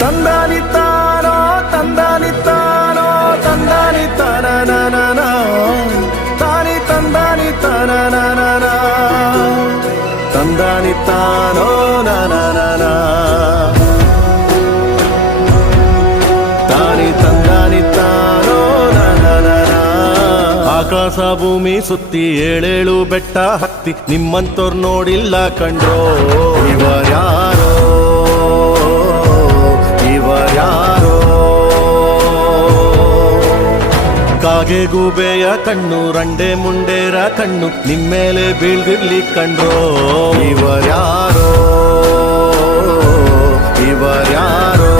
ತಂದಾನಿತ್ತಾನೋ ತಂದಾನಿತ್ತಾನೋ ತಂದಾನಿತ್ತಾನ ತಾನಿ ತಂದಾನಿತ್ತಾನ ತಂದಾನಿತ್ತಾನೋ ನಾನ ತಾನಿ ತಂದಾನಿತ್ತಾನೋ ನಾನ ಆಕಾಶ ಭೂಮಿ ಸುತ್ತಿ ಏಳೇಳು ಬೆಟ್ಟ ಹತ್ತಿ ನಿಮ್ಮಂತೋರ್ ನೋಡಿಲ್ಲ ಕಂಡ್ರೋ ಇವರ್ಯಾರೋ ಇವರ್ಯಾರೋ ಕಾಗೆ ಗೂಬೆಯ ಕಣ್ಣು ರಂಡೆ ಮುಂಡೇರ ಕಣ್ಣು ನಿಮ್ಮೇಲೆ ಬೀಳ್ದಿರ್ಲಿ ಕಂಡ್ರೋ ಇವರ್ಯಾರೋ ಇವರ್ಯಾರೋ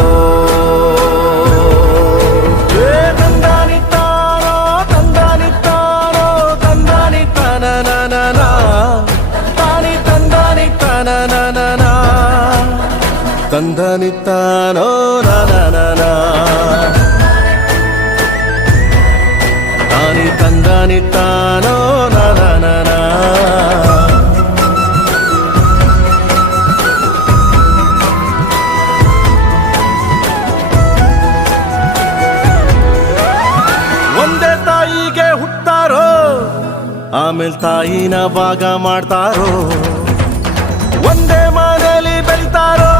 ತಂದಾನಿತ್ತಾನೋ ತಂದಾನಿತ್ತಾನೋ ತಂದಾನಿತ್ತಾನ ತಾನಿ ತಂದಾನಿತ್ತಾನ ತಂದಾನಿತ್ತಾನೋ ನಾನ ತಾನಿ ತಂದಾನಿತ್ತಾನೋ ನಾನ ಒಂದೇ ತಾಯಿಗೆ ಹುಟ್ಟಾರೋ ಆಮೇಲೆ ತಾಯಿನ ಭಾಗ ಮಾಡ್ತಾರೋ ಒಂದೇ ಮನೇಲಿ ಬೆಳಿತಾರೋ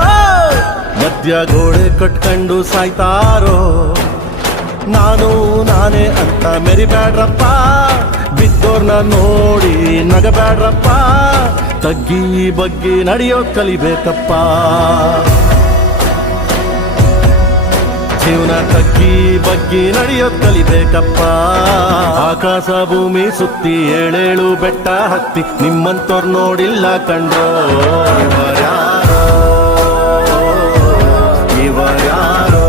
ಮಧ್ಯ ಗೋಡೆ ಕಟ್ಕೊಂಡು ಸಾಯ್ತಾರೋ ನಾನು ನಾನೇ ಅಂತ ಮೆರಿಬ್ಯಾಡ್ರಪ್ಪ ಬಿದ್ದೋರ್ನ ನೋಡಿ ನಗಬ್ಯಾಡ್ರಪ್ಪ ತಗ್ಗಿ ಬಗ್ಗಿ ನಡೆಯೋದ್ ಕಲಿಬೇಕಪ್ಪ ಜೀವನ ತಗ್ಗಿ ಬಗ್ಗಿ ನಡೆಯೋದ್ ಕಲಿಬೇಕಪ್ಪ ಆಕಾಶ ಭೂಮಿ ಸುತ್ತಿ ಏಳೇಳು ಬೆಟ್ಟ ಹತ್ತಿ ನಿಮ್ಮಂತೋರ್ ನೋಡಿಲ್ಲ ಕಂಡ್ರೋ ಇವರ್ಯಾರೋ ಇವರ್ಯಾರೋ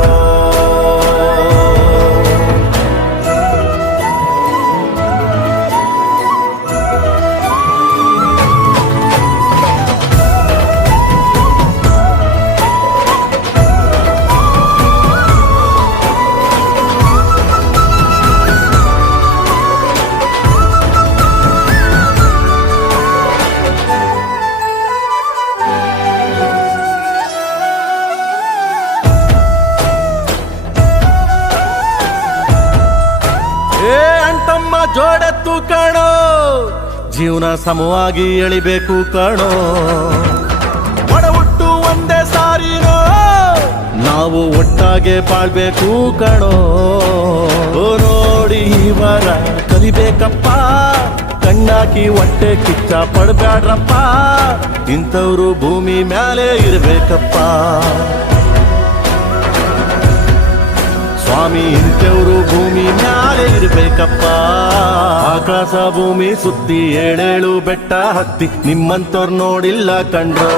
ಅಂಟಮ್ಮ ಜೋಡೆತ್ತು ಕಾಣೋ ಜೀವನ ಸಮವಾಗಿ ಎಳಿಬೇಕು ಕಾಣೋ ಒಡ ಹುಟ್ಟು ಒಂದೇ ಸಾರಿನೋ ನಾವು ಒಟ್ಟಾಗೆ ಬಾಳ್ಬೇಕು ಕಾಣೋ ನೋಡಿ ಇವರ ಕಲಿಬೇಕಪ್ಪ ಕಣ್ಣಾಕಿ ಹೊಟ್ಟೆ ಕಿಚ್ಚ ಪಡ್ಬ್ಯಾಡ್ರಪ್ಪ ಇಂಥವ್ರು ಭೂಮಿ ಮ್ಯಾಲೆ ಇರ್ಬೇಕಪ್ಪ ಸ್ವಾಮಿ ಇಂಥವ್ರು ಭೂಮಿ ಮ್ಯಾಲೆ ಇರ್ಬೇಕಪ್ಪ ಆಕಾಶ ಭೂಮಿ ಸುತ್ತಿ ಏಳೇಳು ಬೆಟ್ಟ ಹತ್ತಿ ನಿಮ್ಮಂತೋರ್ ನೋಡಿಲ್ಲ ಕಂಡ್ರೋ